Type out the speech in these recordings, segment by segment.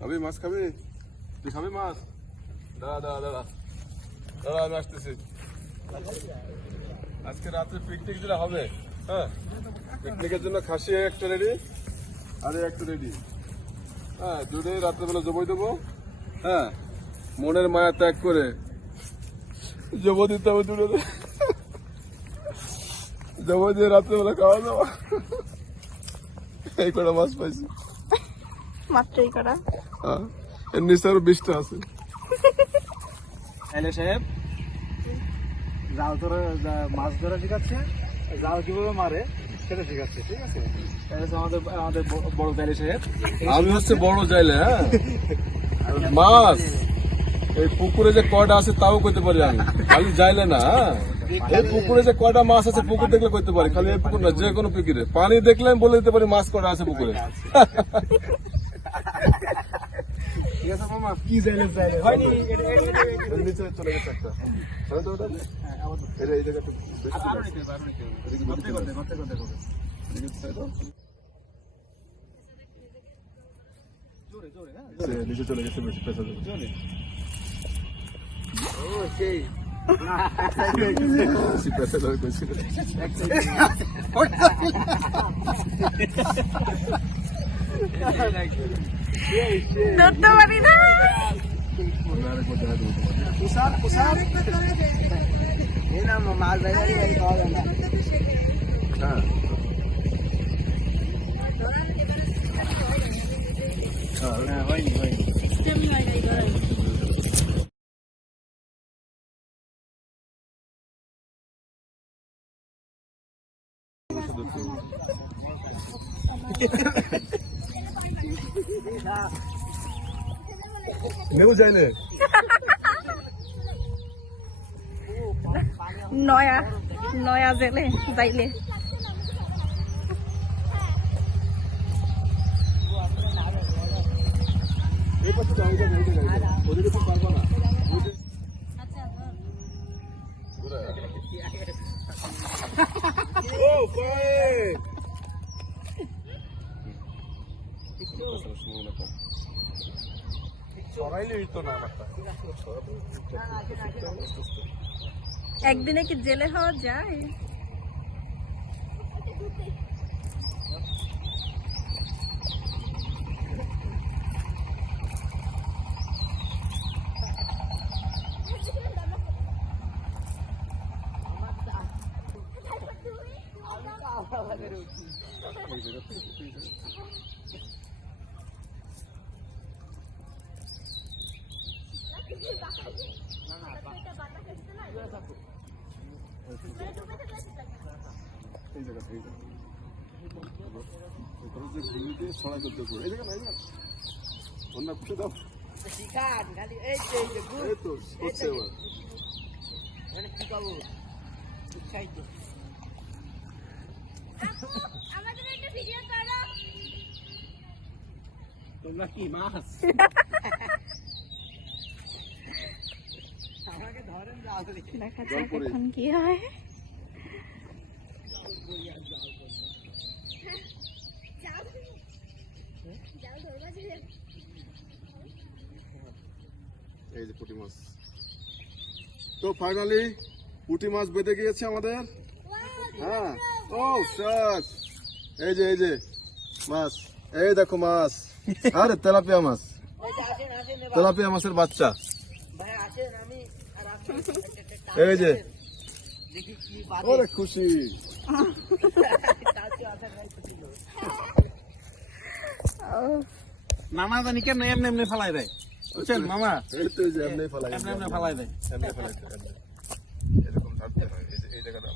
খাবি মাছ খাবি? তুই খাবি মাছ? দাঁড়া দাঁড়া দাঁড়া দাঁড়া, আমি আসতেছি। আজকে রাত্রে পিকনিক যেটা হবে, হ্যাঁ, পিকনিকের জন্য খাসি একটা রেডি, আরে একটা রেডি, হ্যাঁ, দুটোই রাত্রেবেলা জবই দেবো। হ্যাঁ, মনের মায়া ত্যাগ করে জব দিতে হবে দুটো, জব দিয়ে রাত্রেবেলা খাওয়া দাওয়া। এই কটা মাছ পাইছি মাত্র, এই কটা। হ্যাঁ, এর নিচে আরো 20টা আছে। এলে সাহেব, জাল ধরা, মাছ ধরা শিখাচ্ছে, জাল কিভাবে মারে সেটা শিখাচ্ছে, ঠিক আছে? আমাদের আমাদের বড় তাইলে সাহেব। আমি হচ্ছে বড় যাইলে, হ্যাঁ, মাছ এই পুকুরে যে কয়টা আছে তাও কইতে পারি আমি, খালি যাইলে না। হ্যাঁ, এই পুকুরে যে কয়টা মাছ আছে পুকুর দেখলে কইতে পারি, খালি এই পুকুর না, যে কোনো পুকুরে পানি দেখলে আমি বলে দিতে পারি মাছ কয়টা আছে পুকুরে। ঠিক আছে মামা, কি চাইলে চাইলে হয়নি। নিচে চলে গেছে একটা, এই জায়গাটা নিচে চলে গেছে, বেশি পেঁচা যাবে। বেশি পেঁচা যাবে, বেশি ধরতে পারি না। মাছ বাইরে খাওয়া যায় না। হ্যাঁ, হয়নি হয়নি। নেও যাইলে নয়া নয়া জেলে যাইলে এই পাশে যাও, ওদিকে তো পারবা না। ও কয় সরাইলেই তো না আমারটা। একদিনে কি জেলে হওয়া যায়? এই জায়গা থেকে যে ঘুরে দিয়ে ছড়াই করতে পারে, এই জায়গা নাই না, অন্য খুশি দাও। এই তো হচ্ছে এবার। তোমরা কি মাছ আমাকে ধরেন, দেখা যাক এখন কি হয়। এই যে পুঁটি মাছ, তো ফাইনালি পুঁটি মাছ বেঁধে গিয়েছে আমাদের। হ্যাঁ, ও শেষ, এই যে মাছ, এই দেখো মাছ, আরে তেলাপিয়া মাছ, তেলাপিয়া মাছের বাচ্চা, এই যে, ওরে খুশি। মামা জানি কেমনে এমনি এমনি ফেলাই দেয়, বুঝছেন মামা? এই তো এই যে এমনি ফেলাই, এমনি এমনি ফেলাই দেয়। এমনি ফেলাই, এরকম থাকতে হয়। এই জায়গাটা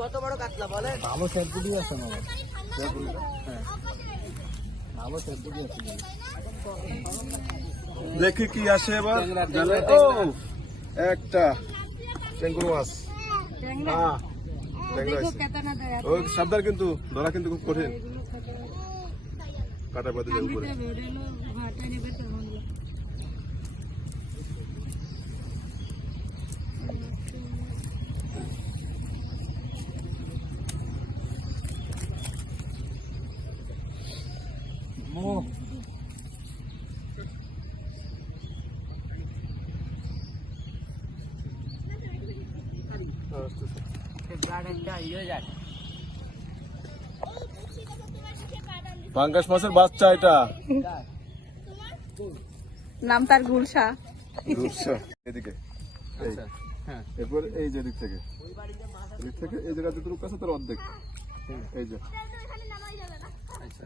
কত বড় কাতলা বলে? ভালো সেদ্ধি আছে মামা, ভালো সেদ্ধি আছে। দেখি কি আসে এবার। ও একটা টেঙ্গুর মাছ, হ্যাঁ, সাবধান কিন্তু, ধরা কিন্তু খুব কঠিন, কাটা বাদে যায় উপরে। পাঙ্গাস মাছের বাচ্চা এটা। নাম তার গুলশা। রূপসা। এদিকে এই, হ্যাঁ এরপর এই যে এদিক থেকে এই জায়গা যতটুকু আছে তার অর্ধেক। এই যে আচ্ছা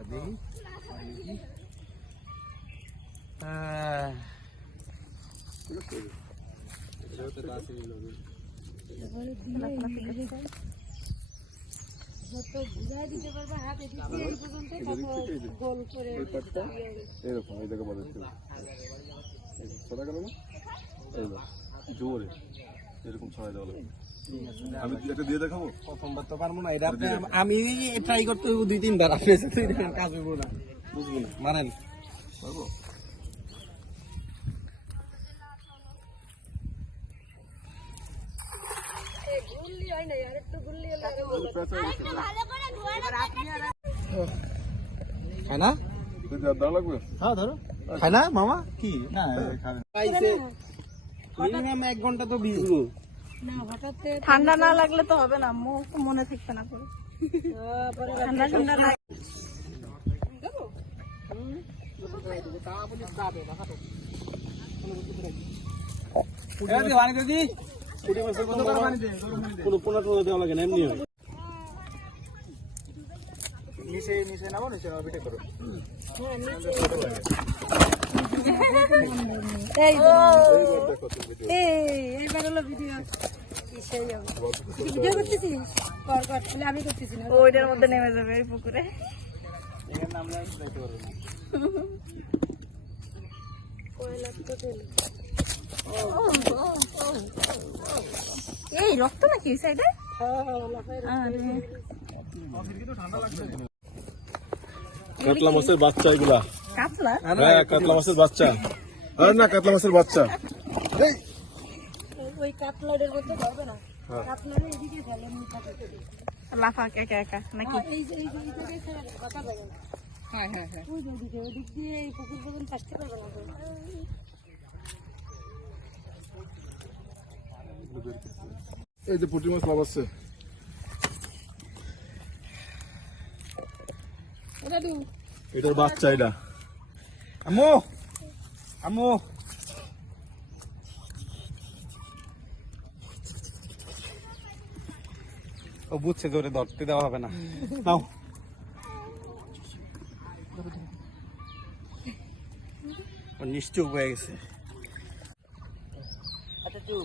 দেখি ঠিক আছে। এই পাটটা এরকম এই জায়গা বলে ছড়া গেল না, এইবার জোরে এরকম ছড়াই দেওয়া লাগবে। আমি একটা দিয়ে দেখাবো। প্রথমবার তো পারবো না এটা, আমি ট্রাই করতে হইব 2-3 বার, আপনি কাজ হইব না, বুঝবো না, মানেন পারবো। খায় না? দেওয়া লাগবে। হ্যাঁ ধরো। খায় না মামা? কি না পাইছে মিনিমাম 1 ঘন্টা তো ভিজবো। ঠান্ডা না লাগলে তো হবে না, মুখ মনে থাকবে না করে। ঠান্ডা ঠান্ডা লাগে। কোনো পোনা টোনা দেওয়া লাগে না, এমনি হয়। নিচে নামো, নিচে নামো, পিঠে করো। এইবার হলো ভিডিও ভিডিও করতেছি, আমি করতেছি না। ওইটার মধ্যে নেমে যাবে এই পুকুরে। এর নাম না দিতে পারবো না। এই রক্ত নাকি এই সাইডে? কাতলা মাছের বাচ্চা এগুলা। কাতলা? হ্যাঁ কাতলা মাছের বাচ্চা। আরে না কাতলা মাছের বাচ্চা। এই ওই কাতলাদের মধ্যে ধরবে না, কাতলাদের এদিকে ফেলে লাফা একা একা নাকি? এই যে কথা বলে না। হ্যাঁ হ্যাঁ হ্যাঁ। ওই যে ওদিক দিয়ে এই পুকুর পর্যন্ত আসতে পারবে না। এই যে পুঁটি মাছ লাফাচ্ছে। এটার বাচ্চা এটা। আম্মু আম্মু ও বুঝছে ধরে ধরতে দেওয়া হবে না, নাও। ও নিশ্চুপ হয়ে গেছে। আচ্ছা তুই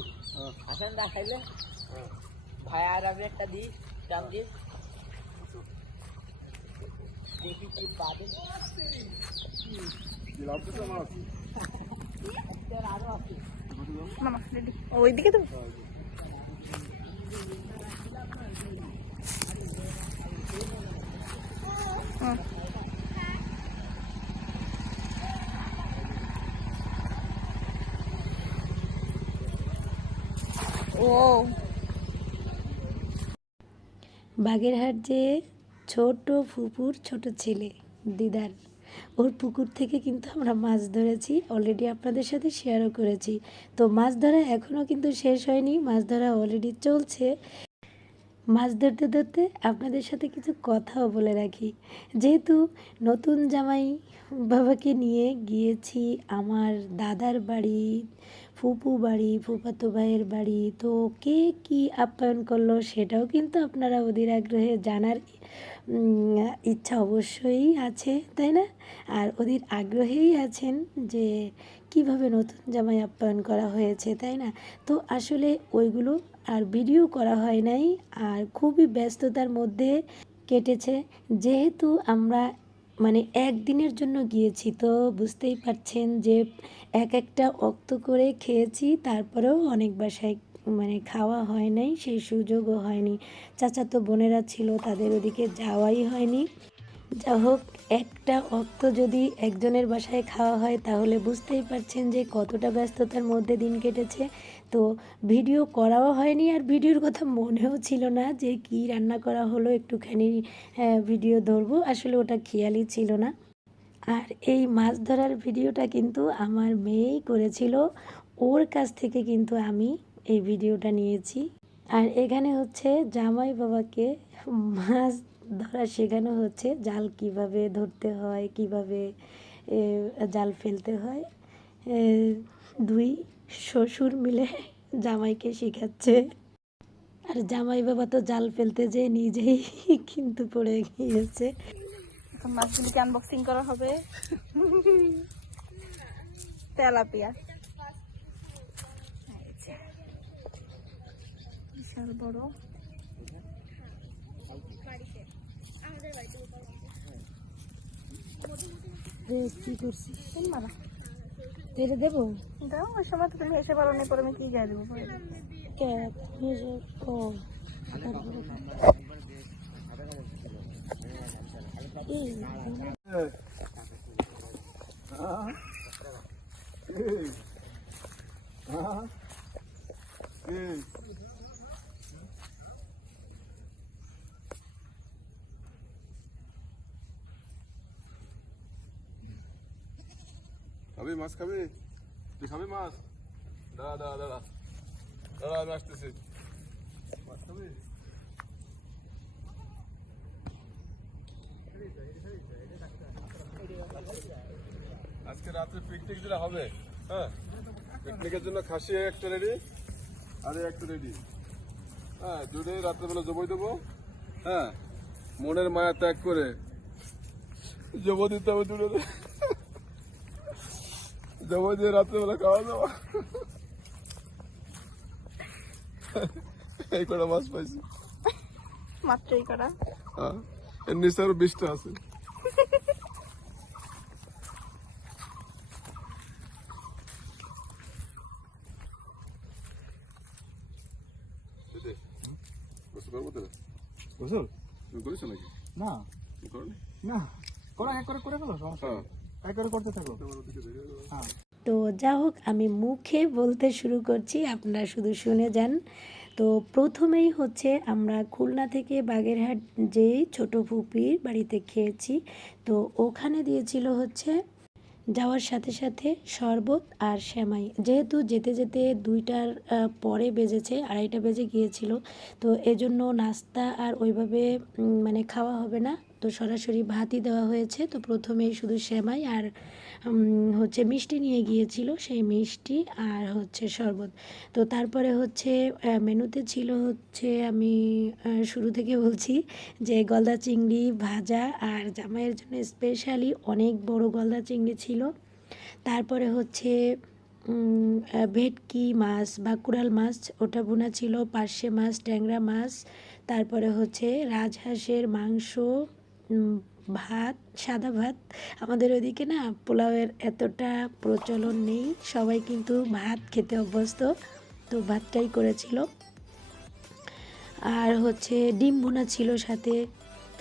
আসেন দা খাইলে ভাই আর আমি একটা দিই চাম দিই দেখি কি পাবে। মামা রেডি? ওইদিকে তো। ও বাগেরহাট যে ছোট ফুপুর ছোট ছেলে দিদার, ওর পুকুর থেকে কিন্তু আমরা মাছ ধরেছি, অলরেডি আপনাদের সাথে শেয়ারও করেছি। তো মাছ ধরা এখনও কিন্তু শেষ হয়নি, মাছ ধরা অলরেডি চলছে। মাছ ধরতে ধরতে আপনাদের সাথে কিছু কথাও বলে রাখি। যেহেতু নতুন জামাই বাবাকে নিয়ে গিয়েছি আমার দাদার বাড়ি, ফুপু বাড়ি, ফুফাতো ভাইয়ের বাড়ি, তো কে কী আপ্যায়ন করলো সেটাও কিন্তু আপনারা অধীর আগ্রহে জানার ইচ্ছা অবশ্যই আছে, তাই না? আর অধীর আগ্রহেই আছেন যে কিভাবে নতুন জামাই আপ্যায়ন করা হয়েছে, তাই না? তো আসলে ওইগুলো আর ভিডিও করা হয় নাই, আর খুবই ব্যস্ততার মধ্যে কেটেছে। যেহেতু আমরা মানে একদিনের জন্য গিয়েছি, তো বুঝতেই পারছেন যে একটা অক্ত করে খেয়েছি, তারপরেও অনেক বাসায় মানে খাওয়া হয় নাই, সেই সুযোগও হয়নি। চাচাতো বোনেরা ছিল, তাদের ওদিকে যাওয়াই হয়নি। যা হোক, একটা অক্ত যদি একজনের বাসায় খাওয়া হয় তাহলে বুঝতেই পারছেন যে কতটা ব্যস্ততার মধ্যে দিন কেটেছে। তো ভিডিও করাও হয়নি, আর ভিডিওর কথা মনেও ছিল না যে কি রান্না করা হলো, একটুখানি ভিডিও ধরবো, আসলে ওটা খেয়ালই ছিল না। আর এই মাছ ধরার ভিডিওটা কিন্তু আমার মেয়েই করেছিল, ওর কাছ থেকে কিন্তু আমি এই ভিডিওটা নিয়েছি। আর এখানে হচ্ছে জামাই বাবাকে মাছ ধরা শেখানো হচ্ছে, জাল কিভাবে ধরতে হয়, কিভাবে জাল ফেলতে হয়। এ, দুই শ্বশুর মিলে জামাইকে শেখাচ্ছে। আর জামাই বাবা তো জাল ফেলতে যেয়ে নিজেই কিন্তু পড়ে গিয়েছে। এখন মাছগুলিকে আনবক্সিং করা হবে। তেলাপিয়া বিশাল বড়। কি করছিস? কোন মারা তেরে দেবো? দাও, ওই সময় তো তুমি এসে পারো না, পরে আমি কি যাই দেবো পরে। ও এই খাবি মাছ খাবি? তুই খাবি মাছ? দাঁড়া দাঁড়া দাঁড়া দাঁড়া, আমি আসতেছি। মাছ খাবি? আজকে রাত্রে পিকনিক যেটা হবে, হ্যাঁ, পিকনিকের জন্য খাসি একটা রেডি, আরে একটা রেডি, হ্যাঁ, দুটোই রাত্রেবেলা জবই দেবো। হ্যাঁ, মনের মায়া ত্যাগ করে জব দিতে হবে দুটো, জব দিয়ে রাত্রেবেলা খাওয়া দাওয়া। এই কটা মাছ পাইছি মাত্রই করা। হ্যাঁ, এর নিচে আরো 20টা আছে। গোসল করবো তাহলে? গোসল? তুমি করেছো নাকি? না তুমি করোনি? না, করো, এক করে করে ফেলো, সমস্যা হ্যাঁ, নেই। এক করে করতে থাকো। হ্যাঁ, তো যা হোক, আমি মুখে বলতে শুরু করছি, আপনারা শুধু শুনে যান। তো প্রথমেই হচ্ছে আমরা খুলনা থেকে বাগেরহাট যেই ছোট ফুপির বাড়িতে খেয়েছি। তো ওখানে দিয়েছিল হচ্ছে যাওয়ার সাথে সাথে শরবত আর সেমাই। যেহেতু যেতে যেতে 2টার পরে বেজেছে, 2:30 বেজে গিয়েছিল, তো এজন্য নাস্তা আর ওইভাবে মানে খাওয়া হবে না, তো সরাসরি ভাতই দেওয়া হয়েছে। তো প্রথমেই শুধু সেমাই আর হচ্ছে মিষ্টি নিয়ে গিয়েছিল, সেই মিষ্টি আর হচ্ছে শরবত। তো তারপরে হচ্ছে মেনুতে ছিল হচ্ছে, আমি শুরু থেকে বলছি যে গলদা চিংড়ি ভাজা, আর জামাইয়ের জন্য স্পেশালি অনেক বড় গলদা চিংড়ি ছিল। তারপরে হচ্ছে ভেটকি মাছ বা কুড়াল মাছ, ওটা ভুনা ছিল, পার্শে মাছ, ট্যাংরা মাছ, তারপরে হচ্ছে রাজহাঁসের মাংস, ভাত, সাদা ভাত। আমাদের ওইদিকে না পোলাওয়ের এতটা প্রচলন নেই, সবাই কিন্তু ভাত খেতে অভ্যস্ত, তো ভাতটাই করেছিল। আর হচ্ছে ডিম ভুনা ছিল সাথে।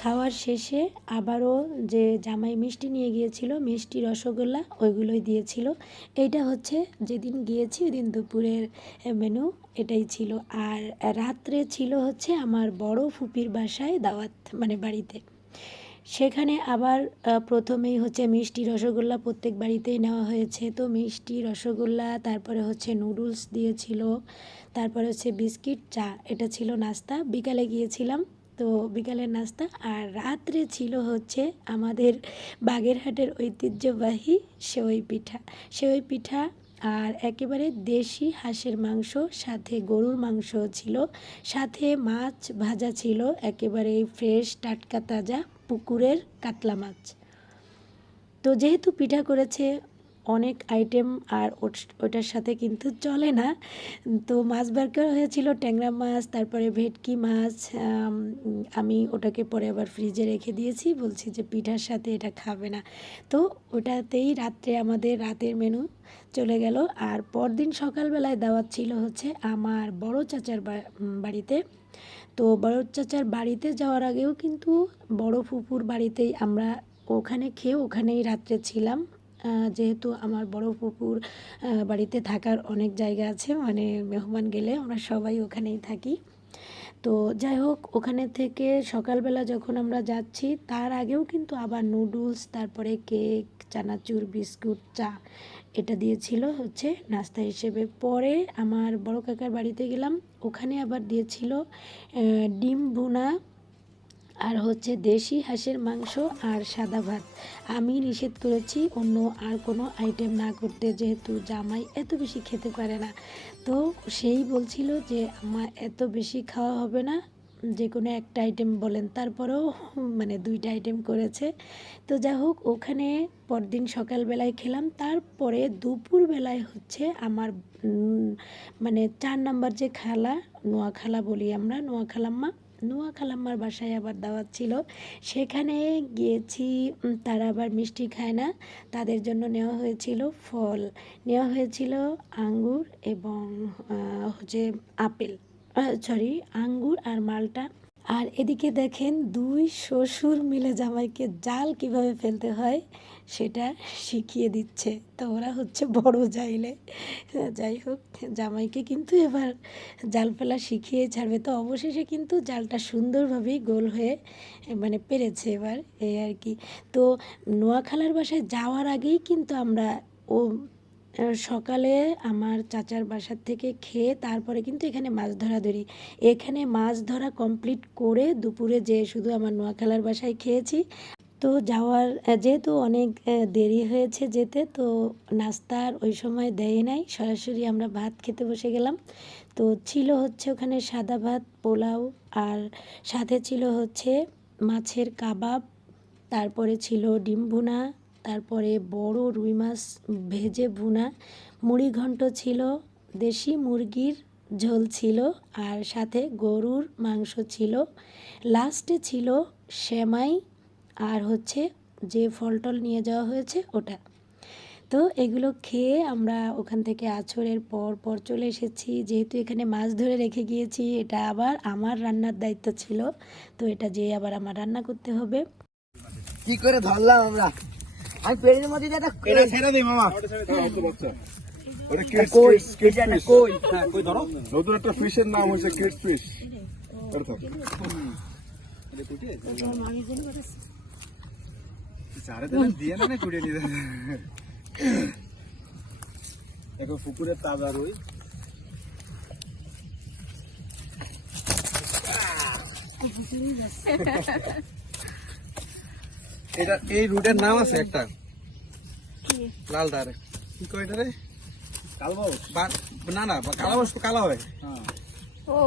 খাওয়ার শেষে আবারও যে জামাই মিষ্টি নিয়ে গিয়েছিল, মিষ্টি রসগোল্লা, ওইগুলোই দিয়েছিল। এইটা হচ্ছে যেদিন গিয়েছি ওই দিন দুপুরের মেনু এটাই ছিল। আর রাত্রে ছিল হচ্ছে আমার বড় ফুপির বাসায় দাওয়াত, মানে বাড়িতে। সেখানে আবার প্রথমেই হচ্ছে মিষ্টি রসগোল্লা প্রত্যেক বাড়িতেই নেওয়া হয়েছে, তো মিষ্টি রসগোল্লা, তারপরে হচ্ছে নুডলস দিয়েছিল, তারপরে হচ্ছে বিস্কিট, চা, এটা ছিল নাস্তা। বিকালে গিয়েছিলাম, তো বিকালের নাস্তা। আর রাত্রে ছিল হচ্ছে আমাদের বাগেরহাটের ঐতিহ্যবাহী সেওই পিঠা। সেওই পিঠা আর একেবারে দেশি হাঁসের মাংস, সাথে গরুর মাংস ছিল, সাথে মাছ ভাজা ছিল, একেবারে ফ্রেশ টাটকা তাজা পুকুরের কাতলা মাছ। তো যেহেতু পিঠা করেছে অনেক আইটেম, আর ওটার সাথে কিন্তু চলে না, তো মাছ বের করা হয়েছিল, ট্যাংরা মাছ, তারপরে ভেটকি মাছ। আমি ওটাকে পরে আবার ফ্রিজে রেখে দিয়েছি, বলছি যে পিঠার সাথে এটা খাবে না, তো ওটাতেই রাত্রে আমাদের রাতের মেনু চলে গেল। আর পরদিন সকালবেলায় দাওয়াত ছিল হচ্ছে আমার বড় চাচার বাড়িতে। তো বড় চাচার বাড়িতে যাওয়ার আগেও কিন্তু বড় ফুপুর বাড়িতেই আমরা ওখানে খেয়ে ওখানেই রাত্রে ছিলাম। যেহেতু আমার বড় ফুপুর বাড়িতে থাকার অনেক জায়গা আছে, মানে মেহমান গেলে আমরা সবাই ওখানেই থাকি। তো যাই হোক, ওখানে থেকে সকালবেলা যখন আমরা যাচ্ছি তার আগেও কিন্তু আবার নুডলস, তারপরে কেক, চানাচুর, বিস্কুট, চা এটা দিয়েছিল হচ্ছে নাস্তা হিসেবে। পরে আমার বড় কাকার বাড়িতে গেলাম, ওখানে আবার দিয়েছিল ডিম ভুনা আর হচ্ছে দেশি হাঁসের মাংস আর সাদা ভাত। আমি নিষেধ করেছি অন্য আর কোনো আইটেম না করতে, যেহেতু জামাই এত বেশি খেতে পারে না। তো সেই বলছিল যে আমার এত বেশি খাওয়া হবে না, যে কোনো একটা আইটেম বলেন। তারপরেও মানে 2টা আইটেম করেছে। তো যাই হোক, ওখানে পরদিন সকালবেলায় খেলাম। তারপরে দুপুরবেলায় হচ্ছে আমার মানে 4 নাম্বার যে খালা, নোয়া খালা বলি আমরা, নোয়া খালাম্মার বাসায় আবার দাওয়াত ছিল। সেখানে গিয়েছি। তারা আবার মিষ্টি খায় না, তাদের জন্য নেওয়া হয়েছিল ফল, নেওয়া হয়েছিল আঙ্গুর এবং হচ্ছে আপেল, সরি আঙ্গুর আর মালটা। আর এদিকে দেখেন 2 শ্বশুর মিলে জামাইকে জাল কিভাবে ফেলতে হয় সেটা শিখিয়ে দিচ্ছে। তো ওরা হচ্ছে বড় জাইলে। যাই হোক, জামাইকে কিন্তু এবার জাল ফেলা শিখিয়ে ছাড়বে। তো অবশেষে কিন্তু জালটা সুন্দরভাবেই গোল হয়ে মানে পেরেছে এবার, এই আর কি। তো নোয়াখালার বাসায় যাওয়ার আগেই কিন্তু আমরা ও সকালে আমার চাচার বাসার থেকে খেয়ে তারপরে কিন্তু এখানে মাছ ধরি। এখানে মাছ ধরা কমপ্লিট করে দুপুরে যে শুধু আমার নোয়াখালার বাসায় খেয়েছি। তো যাওয়ার যেহেতু অনেক দেরি হয়েছে যেতে, তো নাস্তার ওই সময় দেয় নাই, সরাসরি আমরা ভাত খেতে বসে গেলাম। তো ছিল হচ্ছে ওখানে সাদা ভাত, পোলাও, আর সাথে ছিল হচ্ছে মাছের কাবাব, তারপরে ছিল ডিম ভুনা, তারপরে বড় রুই মাছ ভেজে ভুনা, মুড়ি ঘন্ট ছিল, দেশি মুরগির ঝোল ছিল, আর সাথে গরুর মাংস ছিল, লাস্টে ছিল সেমাই, আর হচ্ছে যে ফলটল নিয়ে যাওয়া হয়েছে ওটা। তো এগুলো খেয়ে আমরা ওখান থেকে আছরের পর চলে এসেছি। যেহেতু এখানে মাছ ধরে রেখে গিয়েছি, এটা আবার আমার রান্নার দায়িত্ব ছিল, তো এটা যে আবার আমার রান্না করতে হবে। কি করে ধরলাম আমরা? আমি পেড়ের মধ্যে একটা এটা ছেড়ে দিই মামা। ওটা কিডস কই, কিডস এটা ফিশ। কই। হ্যাঁ, কই ধরো। নতুন একটা ফিশের নাম হচ্ছে কিডস ফিশ। চারে দিলে দিয়ে না কুড়িয়ে নিয়ে যাবে। এখন পুকুরের তাজা রুই। এটা এই রুটের নাম আছে একটা লাল ধার কি কয় এটা রে কালবাউস। না না কালাবাস তো কালা হয় হ্যাঁ, ও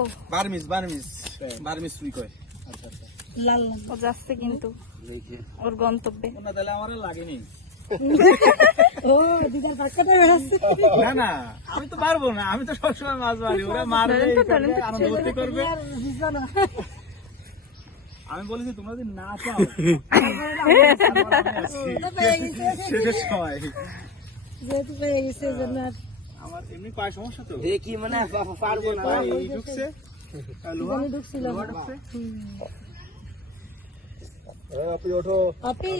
বার্মিস রুই কয় আচ্ছা আচ্ছা। লাল ও যাচ্ছে কিন্তু ওর গন্তব্যে। না তাহলে আমার লাগেনি। ও দিদার পাক্কাটা বেড়াচ্ছে। না না, আমি তো পারবো না, আমি তো সবসময় মাছ মারি, ওরা মারবে এই করবে, আনন্দ ফুর্তি করবে। আমি বলেছি তোমরা যদি না চাও শেষের সময় যেহেতু পেয়ে গেছে এই জন্য আর আমার এমনি পায়ে সমস্যা তো, দেখি মানে পারবো না। পায়ে এই ঢুকছে, লোহা ঢুকছিল। লোহা ঢুকছে। আপনি ওঠো। আপনি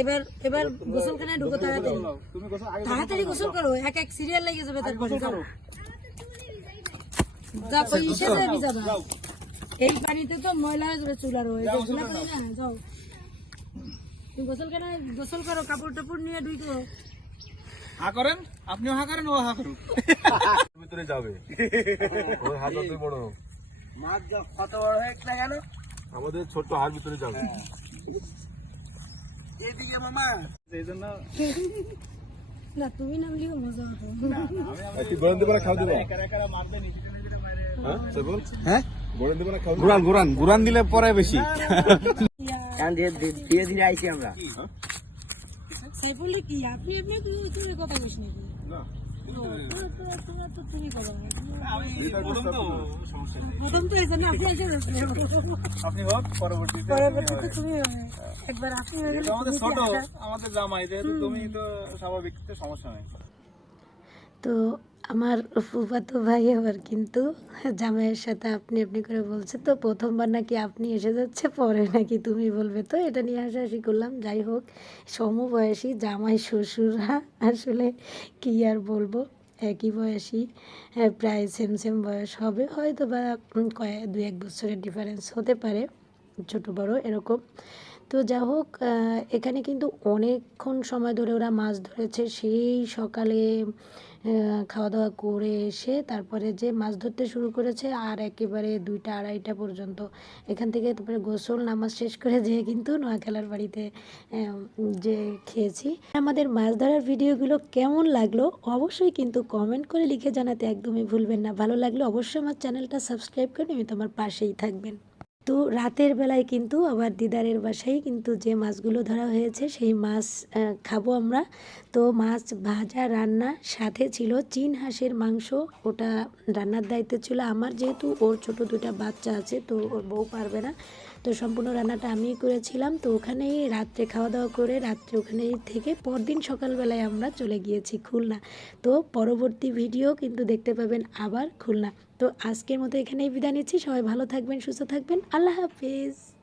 এবার এবার গোসলখানায় ঢুকো তাড়াতাড়ি, তুমি গোসল আগে তাড়াতাড়ি গোসল করো, এক এক সিরিয়াল লেগে যাবে তারপরে। যাও যা কই ইসে যাবি যাবা, এই পানিতে তো ময়লা হয়ে যাবে চুলার, ওই যে ঘোলা করে না। যাও তুমি গোসলখানায় গোসল করো, কাপড় টাপড় নিয়ে ঢুকো। হা করেন, আপনিও হা করেন, ও হা করুক। ভিতরে যাবে। ওর হাত অত বড়। মাছ কত বড় হয়ে না কেন? আমাদের ছোট্ট হাত ভিতরে যাবে। এদিকে মামা। এই জন্য না তুমি নামলিও মজা হতো। তুই গরম দেবে না খাও দেবো? একা একা মারবে, নিজে নিজে মারে। হ্যাঁ বল। হ্যাঁ গরম দেবে না খাও দেবো? গুরান দিলে পরে বেশি কারণ ধীরে ধীরে আইছি আমরা। সাইফুল কি আপনি আপনি তুমি কথা কইছ নাকি? না। তোমার তো তুমি কথা বলো। এটা বলুন তো, করতে সমস্যা নেই। প্রথম তো এই জন্য আপনি এসে আপনি হোক, পরবর্তীতে পরবর্তীতে তুমি হবে। একবার আপনি হয়ে গেলে এটা আমাদের তুমি ছোট, একটা। আমাদের জামাই, যেহেতু তুমি তো স্বাভাবিক, তো সমস্যা নেই। তো আমার ফুফাতো ভাই আবার কিন্তু জামাইয়ের সাথে আপনি আপনি করে বলছে। তো প্রথমবার নাকি আপনি এসে যাচ্ছে, পরে নাকি তুমি বলবে। তো এটা নিয়ে হাসাহাসি করলাম। যাই হোক, সমবয়সী জামাই শ্বশুররা আসলে কি আর বলবো। একই বয়সী, প্রায় সেম সেম বয়স হবে, হয়তো বা 2-1 বছরের ডিফারেন্স হতে পারে, ছোট বড় এরকম। তো যা হোক, এখানে কিন্তু অনেকক্ষণ সময় ধরে ওরা মাছ ধরেছে, সেই সকালে খাওয়া দাওয়া করে এসে তারপরে যে মাছ ধরতে শুরু করেছে, আর একেবারে 2টা-2:30 পর্যন্ত। এখান থেকে তারপরে গোসল নামাজ শেষ করে যেয়ে কিন্তু নোয়াখালার বাড়িতে যে খেয়েছি। আমাদের মাছ ধরার ভিডিওগুলো কেমন লাগলো অবশ্যই কিন্তু কমেন্ট করে লিখে জানাতে একদমই ভুলবেন না। ভালো লাগলে অবশ্যই আমার চ্যানেলটা সাবস্ক্রাইব করে নিয়মিত আমার পাশেই থাকবেন। তো রাতের বেলায় কিন্তু আবার দিদারের বাসায় কিন্তু যে মাছগুলো ধরা হয়েছে সেই মাছ খাবো আমরা। তো মাছ ভাজা রান্না, সাথে ছিল চীন হাঁসের মাংস, ওটা রান্নার দায়িত্ব ছিল আমার, যেহেতু ওর ছোট 2টা বাচ্চা আছে, তো ওর বউ পারবে না, তো সম্পূর্ণ রান্নাটা আমিই করেছিলাম। তো ওখানেই রাত্রে খাওয়া দাওয়া করে রাত্রে ওখানেই থেকে পরদিন সকালবেলায় আমরা চলে গিয়েছি খুলনা। তো পরবর্তী ভিডিও কিন্তু দেখতে পাবেন আবার খুলনা। তো আজকের মতো এখানেই বিদায় নিচ্ছি। সবাই ভালো থাকবেন, সুস্থ থাকবেন, আল্লাহ হাফেজ।